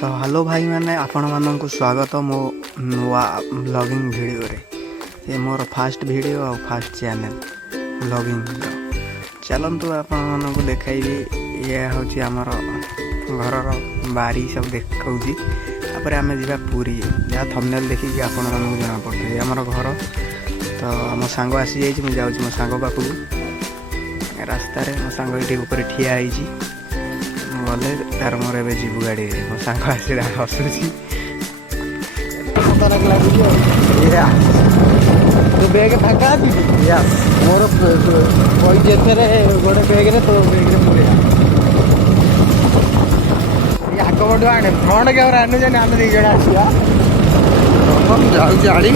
तो हेलो भाई मैंने आपण मानक स्वागत मो नुआ ब्लॉगिंग वीडियो रे ये मोर फास्ट वीडियो और फास्ट चैनल ब्लॉगिंग चलतु आपण मानक देखाइबी ये हूँ आमर घर बारी सब देखी तापर आम जा पूरी जहाँ थंबनेल देखिए आपण मानक जना पड़े आमर घर तो आम सांग आसी जाइए मुझे जाऊँ मो सांग पाखक रास्तार मो सांग ये ऊपर ठिया होगी गले तार मोर ए जीवु गाड़ी मो सांग आसी हसुची बेग फाँका मोर पैसे गोटे बेग्रे तो बेग्रे पूरे आग पटू आने फ्रंट कैमरा आने जाने आम दी जन आसिया जाऊँ आड़ी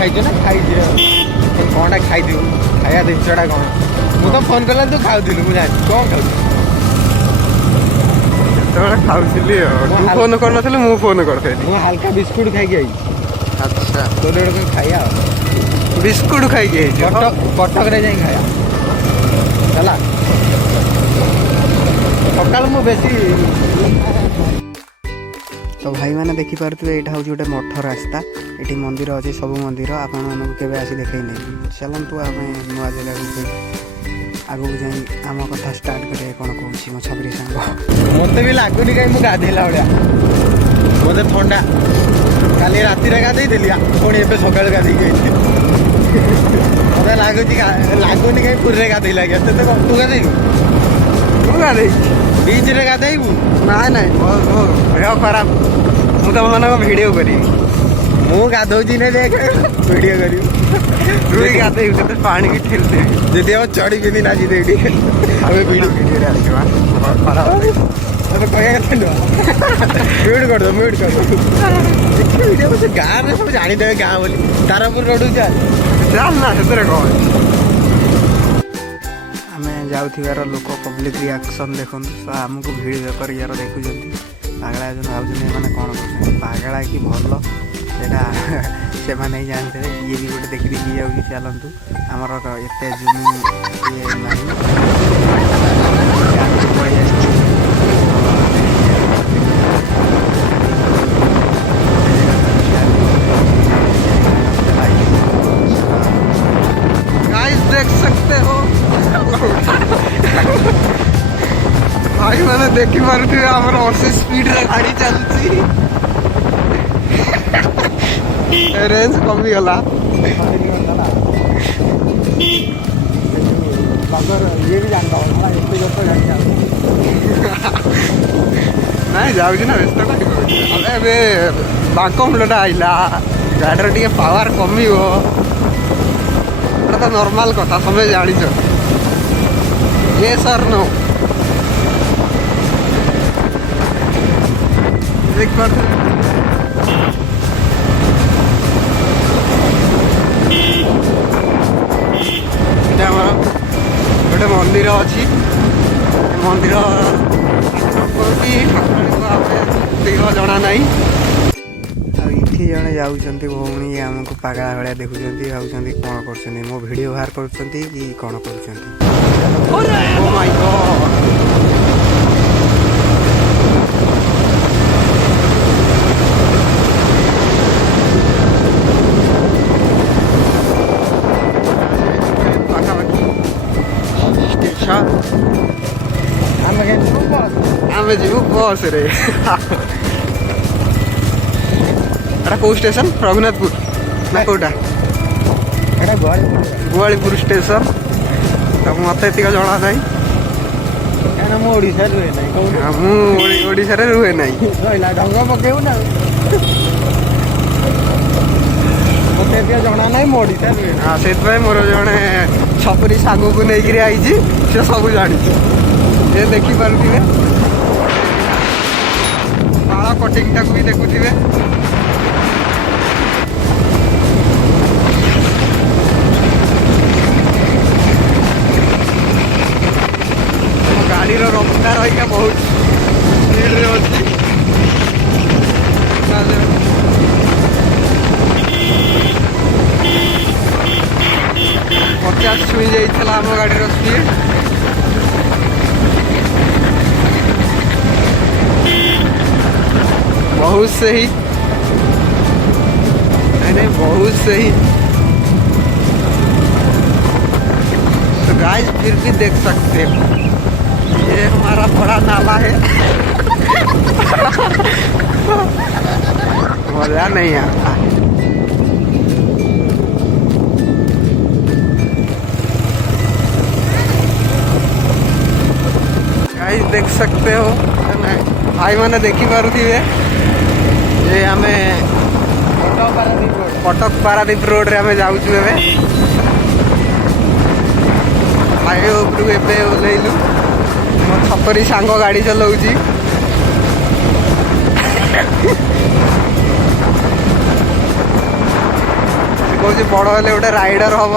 खाई ना खाई कौन खाई खाया जिनसा कौन मुझे तो फोन कला तू खाऊलु मुझे कौन खाऊली फोन कर नु फोन करते हल्का बिस्कुट खाई आई अच्छा तो खाया बिस्कुट खाई कटक रे जाई खाया चला सकाल मु बेसी तो भाई मैंने देखिपे यहाँ हूँ गोटे मठ रास्ता ये मंदिर अच्छे सब मंदिर आपण मानक के आसी देखई नहीं चलतु आम नुआ जगह आगू जाई आम कथा स्टार्ट करे कौन कहूँ मो छबरी सांग मत भी लगुनि कहीं मुझे गाधेला भाया मत थंडा काली राति गाधे पुणी ए सका गाधे मत लगुनि कहीं पूरी गाधे लगे तू गाधे बीच रे गाधेबू ना ना देह खराब मुझे तुम मान भिडियो करी मु गाधौची नहीं देख वीडियो करी गाधे पानी की ठेलते जी हम चढ़ी भी ना जी म्यूट कर दो वीडियो गाँव में सब जानीदे गाँ बोली तारापुर रोड चल ना से कौन जाऊर लोक पब्लिक रिएक्शन देखु तो आमको भिड़ कर यार देखुं पागला भाई मैंने कौन कर पागला कि भल से ही जानते ये भी गोटे देखी देखी जाऊँगी चलतु आमर एत जूम ये देख सकते हो भाई मैंने देखी पारे आमर 80 स्पीड रे गाड़ी चलती रेंज कमी गला ये भी जानता हूँ नहीं जाऊँ ना व्यस्त अबे बांक मुंडा आइला गाड़ी टे पावर कमी तो नॉर्मल कथा समय जानी ये सर नो देख पारे गोटे मंदिर अच्छी मंदिर जना ना ये जड़े जाऊँच भौणी आमको पागला भाया देखुं भाई कौन कर मो भिड बाहर कर कौन कर आम जीव बस रे कौ स्टेशन रघुनाथपुर ना कौटा गुआलीपुर स्टेशन तो मत जना ना ओडिशा रुहे ना ओडिशा रुहे ना ढंग पकेबू ना ଏତେ ଜଣା ନାହିଁ ମୁଁ ଓଡ଼ିଶା ରୁହେ। ହଁ ସେଇଥିପାଇଁ ମୋର ଜଣେ ଛପରି ସାଙ୍ଗକୁ ନେଇକିରି ଆଇଛି, ସେ ସବୁ ଜାଣିଛି। ସେ ଦେଖିପାରୁଥିବେ, ବାଳ କଟିଂଟାକୁ ବି ଦେଖୁଥିବେ। ଗାଡ଼ିର ରଫ୍ତାର ରହିକା ବହୁତ ସ୍ପିଡ଼ରେ ଅଛି। 50 ଛୁଇଁ ଯାଇଥିଲା ଆମ ଗାଡ଼ିର ସ୍ପିଡ଼। बहुत सही, नहीं बहुत सही। तो गाइस फिर भी देख सकते हो, ये हमारा बड़ा नाला है। मजा नहीं आता। गाइस देख सकते हो, भाई मैंने देखी पारुथिबे, ये आमे कटक पारादीप रोड रे आमे जाउछु एबे। भाई उपरु एबे ओलेइलु, मो छपरी सांग गाड़ी चलाउची। कहूँ बड़ हेले गोटे राइडर हम।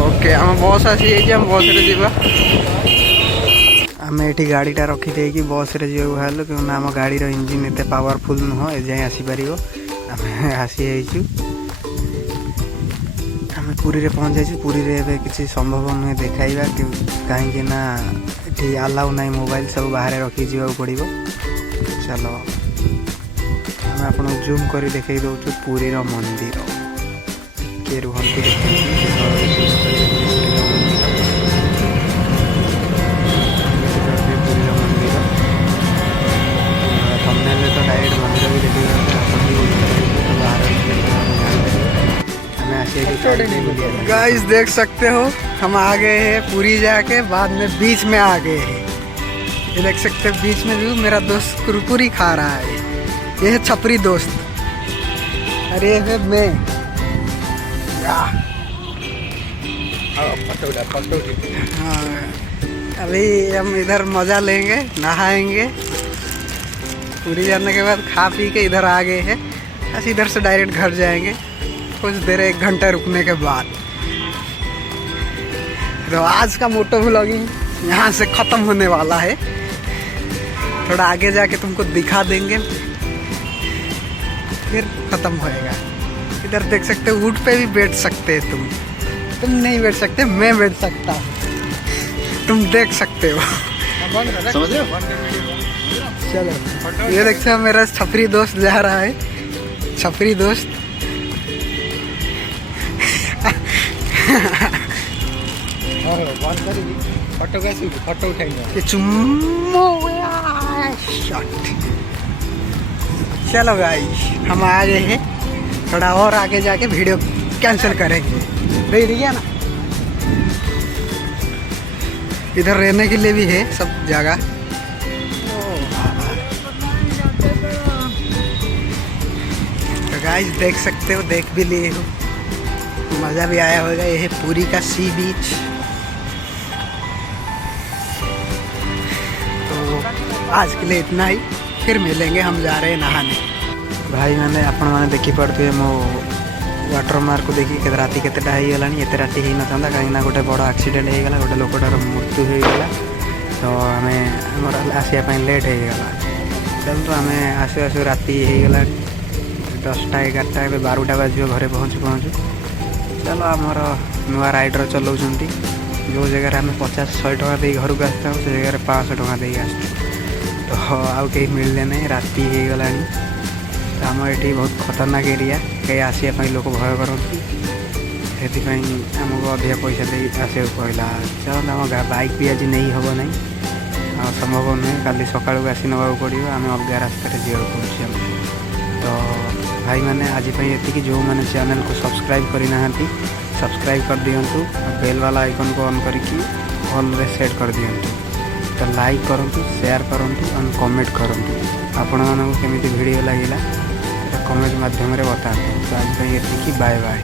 ओके आम बस आसी आम बस रे जीवा। आम ये गाड़ीटा रखीदे बस रे जीवा बाहर कि आम गाड़ीर इंजिन एत पावरफुल नुह, ए जाए आसीपर। आम आसी आम पुरी रे पहुँच जाइए। पुरी रे एबे किसी संभव नुहे देखाइबा कि कहीं ना ये अलाउ ना मोबाइल सब बाहर रखी जावाक पड़ो। चलो आम आपन जूम कर देखई दौचु पुरीर मंदिर। टिके रुहंतु गाइस देख सकते हो, हम आ गए हैं पुरी जाके, बाद में बीच में आ गए हैं। ये देख सकते हो बीच में भी मेरा दोस्त कुरकुरी खा रहा है। ये है छपरी दोस्त, अरे है मैं। हाँ अभी हम इधर मजा लेंगे, नहाएंगे। पूरी जाने के बाद खा पी के इधर आ गए हैं। बस इधर से डायरेक्ट घर जाएंगे कुछ देर, 1 घंटा रुकने के बाद। तो आज का मोटो व्लॉगिंग यहाँ से ख़त्म होने वाला है। थोड़ा आगे जाके तुमको दिखा देंगे, फिर ख़त्म होएगा। इधर देख सकते हो, ऊँट पे भी बैठ सकते हैं तुम नहीं बैठ सकते, मैं बैठ सकता हूँ, तुम देख सकते हो। समझ रहे हो? चलो ये देखते हो मेरा छपरी दोस्त जा रहा है, छपरी दोस्त। फोटो उठाएंगे। चलो गाइस हम आ गए हैं, थोड़ा और आगे जाके वीडियो कैंसिल करेंगे। देख लिया ना, इधर रहने के लिए भी है सब जगह। तो गाइस देख सकते हो, देख भी लिए हो, मज़ा भी आया होगा। ये है पुरी का सी बीच। तो आज के लिए इतना ही, फिर मिलेंगे। हम जा रहे हैं नहाने। भाई मैंने आपण मैंने देखी पड़े मो वाटर मार्क को देखिए के राति केतेटा हो गलानी। एते राति हो ना कहीं गोटे बड़ एक्सीडेंट हो गला, गोटे लोकटार मृत्यु हो गला। तो आम आसपा लेट हो गला। चल तो आम आसु आसु राति हो गला 10टा 11टा, 12टा बाजो घरे पहुँचु पहुँचु। चलो आमर नुआ राइडर चलाउछंती, जो जगह आम 50-100 टका दे घर को आसता से जगह 500 टका दे आस। तो आउ कहीं मिलले नहीं, राति हो गलानी। तो आम ये बहुत खतरनाक एरिया, कहीं आसपा लोक भय करती, से आमको अधिक पैसा दे आसे कहला। चलो आम बाइक भी आज नहीं हम ना, संभव नुहे। काली सका आसी नवा पड़ो, आम अलग रास्तार जावाक पड़े। तो भाई मैंने आज ये जो मैंने चैनल को सब्सक्राइब करना सब्सक्राइब कर दिंतु, बेल वाला आइकन को ऑन करके ऑल रे सेट कर दिंतु। तो लाइक करंतु शेयर करंतु एंड कमेंट करंतु आपण मानक केमिति वीडियो लागिला कमेंट माध्यम रे बतांतु। तो आज एतिकी बाय बाय।